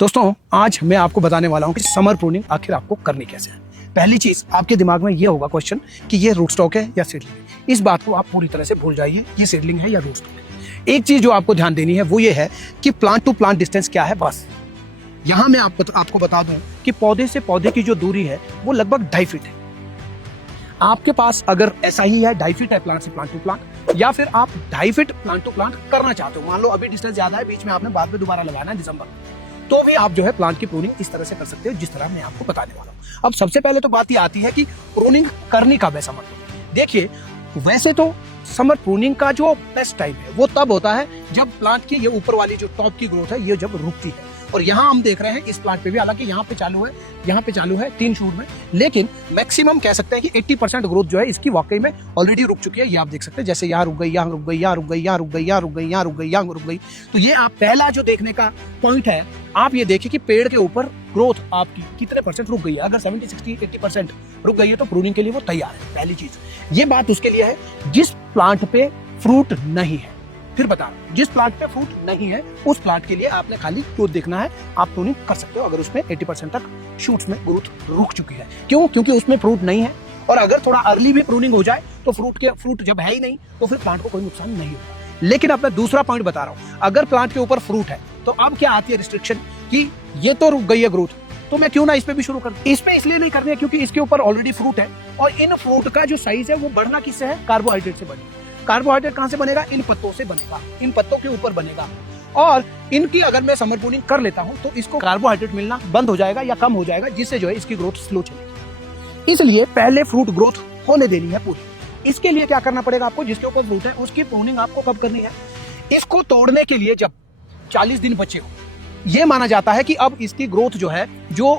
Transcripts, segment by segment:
दोस्तों आज मैं आपको बताने वाला हूं कि समर प्रूनिंग आखिर आपको करनी कैसे है। पहली चीज आपके दिमाग में ये होगा क्वेश्चन कि ये रूट स्टॉक है या सीडलिंग है। इस बात को आप पूरी तरह से भूल जाइए, ये सीडलिंग है या रूट स्टॉक है। एक चीज जो आपको ध्यान देनी है वो ये है कि प्लांट टू प्लांट डिस्टेंस क्या है। बस यहां मैं आपको बता दूं कि पौधे से पौधे की जो दूरी है वो लगभग 2.5 फीट है। आपके पास अगर ऐसा ही है 2.5 फीट है प्लांट से प्लांट टू प्लांट, या फिर आप 2.5 फीट प्लांट टू प्लांट करना चाहते हो, मान लो अभी डिस्टेंस ज्यादा है, बीच में आपने बाद में दोबारा लगाना है दिसंबर, तो भी आप जो है प्लांट की प्रूनिंग इस तरह से कर सकते हो जिस तरह मैं आपको बताने वाला हूं। अब सबसे पहले तो बात ये आती है कि प्रूनिंग करनी कब है समर में। देखिए वैसे तो समर प्रूनिंग का जो बेस्ट टाइम है वो तब होता है जब प्लांट की ये ऊपर वाली जो टॉप की ग्रोथ है ये जब रुकती है। और यहाँ हम देख रहे हैं इस प्लांट पे भी, हालांकि यहाँ पे चालू है 3 शूट में, लेकिन मैक्सिमम कह सकते हैं कि 80% ग्रोथ जो है इसकी वाकई में ऑलरेडी रुक चुकी है। ये आप देख सकते हैं जैसे यहाँ रुक गई, यहाँ रुक गई, यहाँ रुक गई, यहाँ रुक गई, यहाँ रुक गई, यहाँ रुक गई, यहाँ रुक गई। तो ये आप पहला जो देखने का पॉइंट है, आप ये देखिए कि पेड़ के ऊपर ग्रोथ आपकी कितने परसेंट रुक गई है। अगर 70, 60, 80% रुक गई है तो प्रूनिंग के लिए वो तैयार है। पहली चीज ये बात उसके लिए है जिस प्लांट पे फ्रूट नहीं है। फिर बता रहा हूं, जिस प्लांट पे फ्रूट नहीं है उस प्लांट के लिए आपने खाली ग्रोथ देखना है, आप प्रूनिंग कर सकते हो अगर उसमें 80% तक शूट्स में ग्रोथ रुक चुकी है। क्यों? क्योंकि उसमें फ्रूट नहीं है, और अगर थोड़ा अर्ली भी प्रूनिंग हो जाए तो फ्रूट जब है ही नहीं तो फिर प्लांट को कोई नुकसान नहीं होगा। लेकिन अब मैं दूसरा पॉइंट बता रहा हूं, अगर प्लांट के ऊपर फ्रूट है तो अब क्या आती है रिस्ट्रिक्शन कि ये तो रुक गई है ग्रोथ, तो मैं क्यों ना इस पे भी शुरू कर दूं। इस पे इसलिए नहीं करनी है क्योंकि इसके ऊपर ऑलरेडी फ्रूट है, और इन फ्रूट का जो साइज है वो बढ़ना किससे है? कार्बोहाइड्रेट से बढ़ेगा। कार्बोहाइड्रेट कहां से बनेगा? इन पत्तों से बनेगा, इन पत्तों के ऊपर बनेगा। और इनकी अगर मैं समर प्रूनिंग कर लेता हूं तो इसको कार्बोहाइड्रेट मिलना बंद हो जाएगा या कम हो जाएगा, जिससे जो है इसकी ग्रोथ स्लो चलेगी। इसलिए पहले फ्रूट ग्रोथ होने देनी है पूरी। इसके लिए क्या करना पड़ेगा आपको? जिसके ऊपर फ्रूट है उसकी प्रूनिंग आपको कब करनी है? इसको तोड़ने के लिए जब 40 दिन बचे हो, यह माना जाता है कि अब इसकी ग्रोथ जो है जो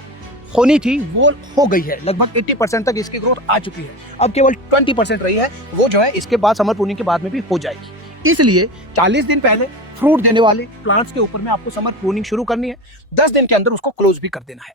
होनी थी वो हो गई है, लगभग 80% तक इसकी ग्रोथ आ चुकी है। अब केवल 20% रही है, वो जो है इसके बाद समर प्रूनिंग के बाद में भी हो जाएगी। इसलिए 40 दिन पहले फ्रूट देने वाले प्लांट्स के ऊपर में आपको समर प्रूनिंग शुरू करनी है। 10 दिन के अंदर उसको क्लोज भी कर देना है।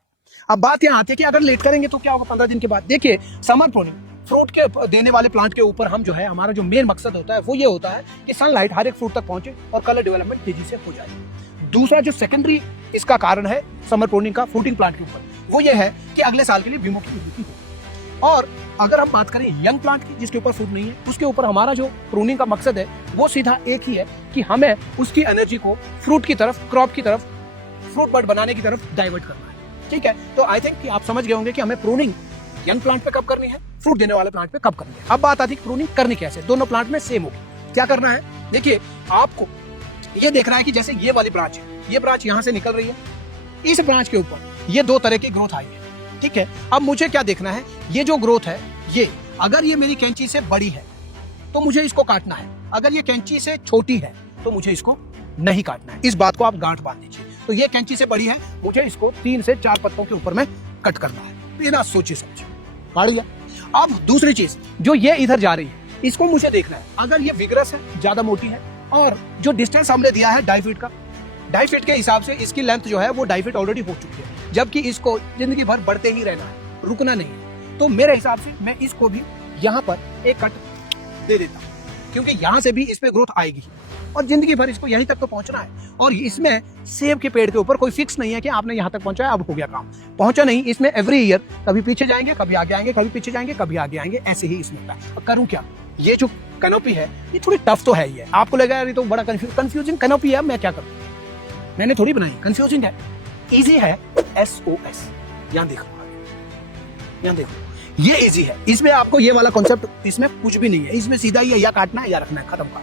अब बात यहाँ आती है कि अगर लेट करेंगे तो क्या होगा 15 दिन के बाद। देखिए समर प्रूनिंग फ्रूट के देने वाले प्लांट के ऊपर हम जो है, हमारा जो मेन मकसद होता है वो ये होता है कि सनलाइट हर एक फ्रूट तक पहुंचे और कलर डेवलपमेंट तेजी से हो जाए। दूसरा जो सेकेंडरी इसका कारण है समर प्रूनिंग का फ्रूटिंग प्लांट के ऊपर, वो ये है कि अगले साल के लिए बीमों की वृद्धि हो। और अगर हम बात करें यंग प्लांट की जिसके ऊपर फ्रूट नहीं है, उसके ऊपर हमारा जो प्रूनिंग का मकसद है वो सीधा एक ही है कि हमें उसकी एनर्जी को फ्रूट की तरफ, क्रॉप की तरफ, फ्रूट बड बनाने की तरफ डाइवर्ट करना है। ठीक है, तो आई थिंक कि आप समझ गए होंगे कि हमें प्रूनिंग यंग प्लांट पे कब करनी है, फ्रूट देने वाले प्लांट पे कब करनी है। अब बात आती है प्रूनिंग करनी कैसे। दोनों प्लांट में सेम होगी। क्या करना है? देखिए आपको ये देख रहा है कि जैसे ये वाली ब्रांच है, ये ब्रांच यहां से निकल रही है, इस ब्रांच के ऊपर ये 2 तरह की ग्रोथ आई है। ठीक है, अब मुझे क्या देखना है? ये जो ग्रोथ है ये अगर ये मेरी कैंची से बड़ी है तो मुझे इसको काटना है, अगर ये कैंची से छोटी है तो मुझे इसको नहीं काटना है। इस बात को आप गांठ बांध दीजिए। तो ये कैंची से बड़ी है, मुझे इसको 3 से 4 पत्तों के ऊपर में कट करना है, बिना सोचे समझे काट लिया। अब दूसरी चीज जो ये इधर जा रही है इसको मुझे देखना है, अगर ये विग्रस है, ज्यादा मोटी है, और जो डिस्टेंस हमने दिया है 2.5 फीट का, 2.5 फीट के हिसाब से इसकी लेंथ जो है वो 2.5 फीट ऑलरेडी हो चुकी है, जबकि इसको जिंदगी भर बढ़ते ही रहना है, रुकना नहीं है। तो मेरे हिसाब से मैं इसको भी यहाँ पर एक कट दे देता हूँ, क्योंकि यहाँ से भी इस पे ग्रोथ आएगी और जिंदगी भर इसको यहीं तक तो पहुंचना है। और इसमें सेब के पेड़ के ऊपर कोई फिक्स नहीं है कि आपने यहाँ तक पहुंचाया अब हो गया काम, पहुंचा नहीं। इसमें एवरी ईयर कभी पीछे जाएंगे, कभी आगे आएंगे, कभी पीछे जाएंगे, कभी आगे आएंगे, ऐसे ही इसमें करूँ क्या? ये जो कैनोपी है ये थोड़ी टफ तो है, ये आपको लगा यार ये तो बड़ा कंफ्यूजिंग कैनोपी है, मैं क्या करूँ? मैंने थोड़ी बनाई, कंफ्यूजिंग है, इजी है। SOS यहाँ देखो, यहाँ देखो, ये इजी है। इसमें आपको ये वाला कॉन्सेप्ट, इसमें कुछ भी नहीं है, इसमें सीधा ही या काटना है या रखना है, खत्म का,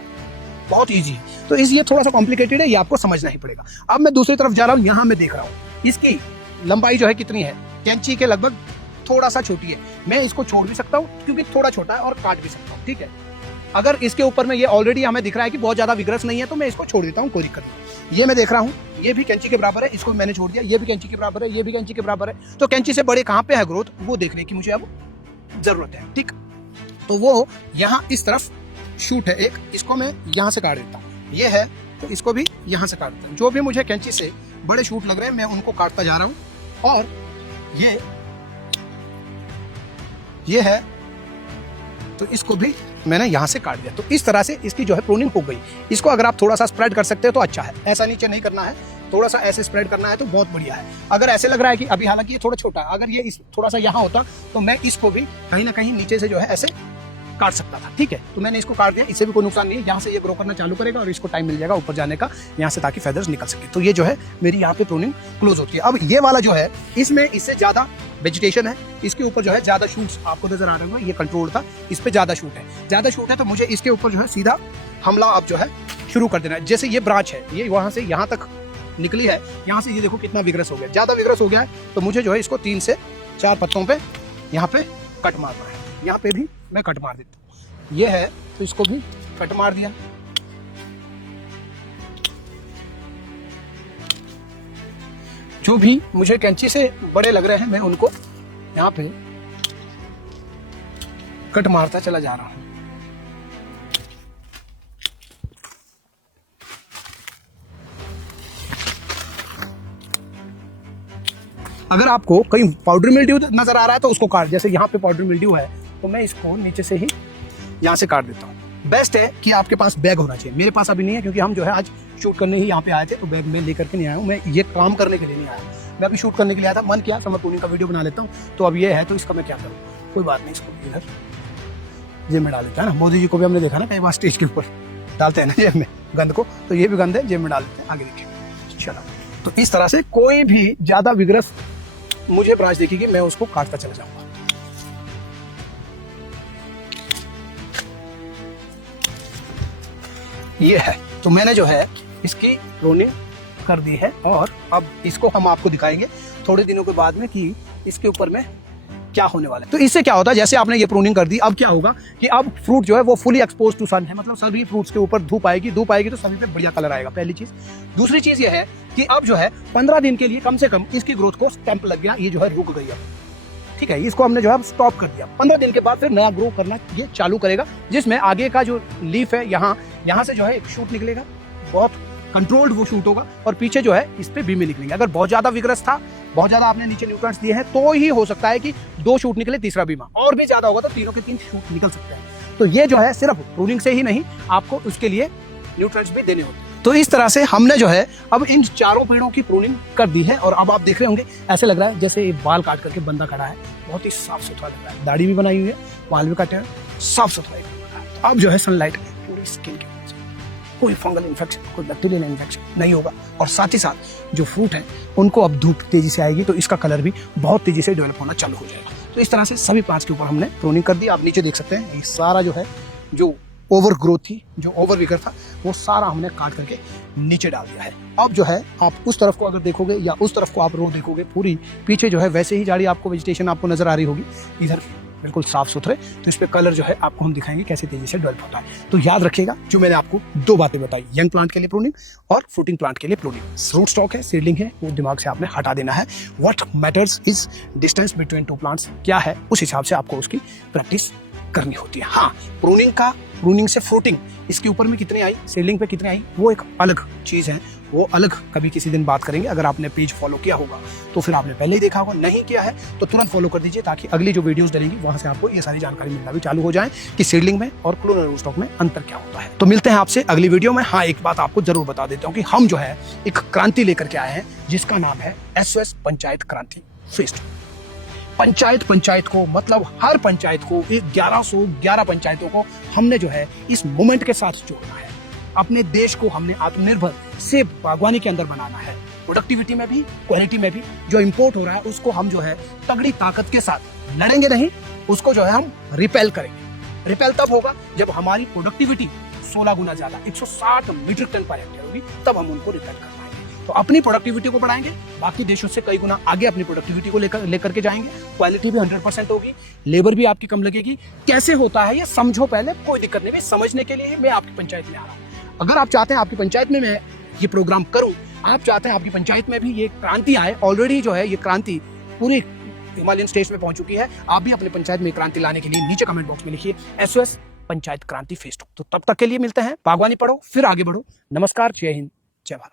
बहुत इजी है। तो ये थोड़ा सा कॉम्प्लिकेटेड है, ये आपको समझना ही पड़ेगा। अब मैं दूसरी तरफ जा रहा हूँ, यहाँ मैं देख रहा हूँ इसकी लंबाई जो है कितनी है, कैंची के लगभग थोड़ा सा छोटी है। मैं इसको छोड़ भी सकता हूँ क्योंकि थोड़ा छोटा है, और काट भी सकता हूँ। ठीक है, अगर इसके ऊपर में ये ऑलरेडी हमें दिख रहा है कि बहुत ज्यादा विग्रस नहीं है तो मैं इसको छोड़ देता हूँ, कोई दिक्कत नहीं। ये मैं देख रहा हूँ ये भी कैंची के बराबर है, इसको मैंने छोड़ दिया, ये भी कैंची के बराबर है, ये भी कैंची के बराबर है। तो कैंची से बड़े कहाँ पे है ग्रोथ, वो देखने की मुझे अब जरूरत है। ठीक, तो वो यहाँ इस तरफ शूट है एक, इसको मैं यहाँ से काट देता हूँ, ये है तो इसको भी यहाँ से काट देता हूँ। जो भी मुझे कैंची से बड़े शूट लग रहे हैं मैं उनको काटता जा रहा हूँ। और ये है तो इसको भी मैंने यहाँ से काट दिया। तो इस तरह से इसकी जो है प्रूनिंग हो गई। इसको अगर आप थोड़ा सा स्प्रेड कर सकते हो तो अच्छा है, ऐसा नीचे नहीं करना है थोड़ा सा ऐसे स्प्रेड करना है तो बहुत बढ़िया है। अगर ऐसे लग रहा है कि अभी हालांकि ये थोड़ा छोटा, अगर ये इस थोड़ा सा यहाँ होता तो मैं इसको भी कहीं ना कहीं नीचे से जो है ऐसे काट सकता था, ठीक है। तो मैंने इसको काट दिया, इससे भी कोई नुकसान नहीं है। यहाँ से ये ग्रो करना चालू करेगा और इसको टाइम मिल जाएगा ऊपर जाने का यहाँ से, ताकि फेदर्स निकल सके। तो ये जो है मेरी यहाँ पे प्रूनिंग क्लोज होती है। अब ये वाला जो है इसमें इससे ज्यादा वेजिटेशन है, इसके ऊपर जो है ज्यादा शूट्स आपको नजर आ रहे होंगे। ये कंट्रोल था, इस पे ज्यादा शूट है, तो मुझे इसके ऊपर जो है सीधा हमला अब जो है शुरू कर देना है। जैसे ये ब्रांच है, ये वहां से यहाँ तक निकली है, यहाँ से ये देखो कितना विग्रस हो गया, ज्यादा विग्रस हो गया है। तो मुझे जो है इसको 3 से 4 पत्तों पे यहाँ पे कट मारना है। यहाँ पे भी मैं कट मार देता हूँ, ये है तो इसको भी कट मार दिया। जो भी मुझे कैंची से बड़े लग रहे हैं मैं उनको यहाँ पे कट मारता चला जा रहा हूं। अगर आपको कहीं पाउडर मिल्ड्यू नजर आ रहा है तो उसको काट, जैसे यहाँ पे पाउडर मिल्ड्यू है तो मैं इसको नीचे से ही यहाँ से काट देता हूँ। बेस्ट है कि आपके पास बैग होना चाहिए। मेरे पास अभी नहीं है क्योंकि हम जो है आज शूट करने ही यहाँ पे आए थे, तो बैग में लेकर के नहीं आया हूँ। मैं ये काम करने के लिए नहीं आया, मैं अभी शूट करने के लिए आया था। मन किया समर प्रूनिंग का वीडियो बना लेता हूँ, तो अब ये है तो इसका मैं क्या करूँ, कोई बात नहीं। इसको इधर जेब में डाल देता है ना, मोदी जी को भी हमने देखा ना कई बार स्टेज के ऊपर डालते हैं ना जेब में गंद को, तो ये भी गंद है, जेब में डाल देते हैं। आगे देखिए, चलो। तो इस तरह से कोई भी ज्यादा विग्रस मुझे ब्रांच दिखेगी मैं उसको काटता चला जाऊंगा। ये है तो मैंने जो है इसकी प्रूनिंग कर दी है, और अब इसको हम आपको दिखाएंगे थोड़े दिनों के बाद में कि इसके ऊपर में क्या होने वाला है। तो इससे क्या होता है, जैसे आपने ये प्रूनिंग कर दी, अब क्या होगा कि अब फ्रूट जो है वो फुली एक्सपोज टू सन है, मतलब सभी फ्रूट्स के ऊपर धूप आएगी तो सभी पे बढ़िया कलर आएगा, पहली चीज। दूसरी चीज ये है कि अब जो है 15 दिन के लिए कम से कम इसकी ग्रोथ को स्टैंप लग गया, ये जो है रुक गई अब, ठीक है। इसको हमने जो है स्टॉप कर दिया। 15 दिन के बाद फिर नया ग्रो करना ये चालू करेगा, जिसमें आगे का जो लीफ है यहाँ से जो है एक शूट निकलेगा, बहुत कंट्रोल्ड वो शूट होगा, और पीछे जो है इस पे बीमे निकलेंगे। अगर बहुत ज्यादा विग्रस था, बहुत ज्यादा आपने नीचे न्यूट्रिएंट्स दिए हैं, तो ही हो सकता है कि 2 शूट निकले, तीसरा बीमा, और भी ज्यादा होगा तो तीनों के 3 शूट निकल सकते हैं। तो ये जो है सिर्फ प्रूनिंग से ही नहीं, आपको उसके लिए न्यूट्रिएंट्स भी देने होते हैं। तो इस तरह से हमने जो है अब इन चारों पेड़ों की प्रूनिंग कर दी है, और अब आप देख रहे होंगे ऐसे लग रहा है जैसे बाल काट करके बंदा खड़ा है, बहुत ही साफ सुथरा लग रहा है, दाढ़ी भी बनाई हुई है, बाल भी काटे हैं, साफ सुथरा लग रहा है। अब जो है सनलाइट पूरी स्किन के, कोई फंगल इन्फेक्शन, कोई बैक्टीरियल इन्फेक्शन नहीं होगा, और साथ ही साथ जो फ्रूट है उनको अब धूप तेजी से आएगी तो इसका कलर भी बहुत तेजी से डेवलप होना चालू हो जाएगा। तो इस तरह से सभी प्लांट्स के ऊपर हमने प्रूनिंग कर दी। आप नीचे देख सकते हैं ये सारा जो है, जो ओवर ग्रोथ थी, जो ओवर विगर था, वो सारा हमने काट करके नीचे डाल दिया है। अब जो है आप उस तरफ को अगर देखोगे या उस तरफ को आप रो देखोगे, पूरी पीछे जो है वैसे ही झाड़ी आपको, वेजिटेशन आपको नजर आ रही होगी, इधर बिल्कुल साफ सुथरे। तो इस पे कलर जो है आपको हम दिखाएंगे कैसे तेजी से डेवलप होता है। तो याद रखिएगा जो मैंने आपको 2 बातें बताई, यंग प्लांट के लिए प्रूनिंग और फ्रूटिंग प्लांट के लिए प्रूनिंग। रूट स्टॉक है, सीडलिंग है, वो दिमाग से आपने हटा देना है। What matters is distance between 2 plants, क्या है उस हिसाब से आपको उसकी प्रैक्टिस करनी होती है। हाँ, प्रूनिंग से फ्रूटिंग, इसके ऊपर में कितनी आई, सीडलिंग पे कितनी आई, वो एक अलग चीज है, वो अलग कभी किसी दिन बात करेंगे। अगर आपने पेज फॉलो किया होगा तो फिर आपने पहले ही देखा होगा, नहीं किया है तो तुरंत फॉलो कर दीजिए, ताकि अगली जो वीडियोस डलेंगी वहां से आपको ये सारी जानकारी मिलना भी चालू हो जाए कि सीडलिंग में और क्लोनर रूट स्टॉक में अंतर क्या होता है। तो मिलते हैं आपसे अगली वीडियो में। हाँ, एक बात आपको जरूर बता देता हूँ कि हम जो है एक क्रांति लेकर के आए हैं जिसका नाम है SOS पंचायत क्रांति फेस्ट। पंचायत को, मतलब हर पंचायत को, 1111 पंचायतों को हमने जो है इस मूवमेंट के साथ जोड़ना है। अपने देश को हमने आत्मनिर्भर से बागवानी के अंदर बनाना है, प्रोडक्टिविटी में भी, क्वालिटी में भी। जो इंपोर्ट हो रहा है उसको हम जो है तगड़ी ताकत के साथ लड़ेंगे नहीं, उसको जो है हम रिपेल करेंगे। रिपेल तब होगा जब हमारी प्रोडक्टिविटी 16 गुना ज्यादा 160 मीट्रिक टन पर हेक्टेयर होगी, तब हम उनको रिपेल कर पाएंगे। तो अपनी प्रोडक्टिविटी को बढ़ाएंगे, बाकी देशों से कई गुना आगे अपनी प्रोडक्टिविटी को लेकर के जाएंगे। क्वालिटी भी 100% होगी, लेबर भी आपकी कम लगेगी। कैसे होता है ये समझो पहले, कोई दिक्कत नहीं। समझने के लिए मैं आपकी पंचायत में आ रहा हूँ। अगर आप चाहते हैं आपकी पंचायत में मैं ये प्रोग्राम करूं, आप चाहते हैं आपकी पंचायत में भी ये क्रांति आए, ऑलरेडी जो है ये क्रांति पूरी हिमालयन स्टेट्स में पहुंच चुकी है, आप भी अपने पंचायत में क्रांति लाने के लिए नीचे कमेंट बॉक्स में लिखिए SOS पंचायत क्रांति फेस्ट। तो तब तक के लिए मिलते हैं। बागवानी पढ़ो फिर आगे बढ़ो। नमस्कार, जय हिंद, जय भारत।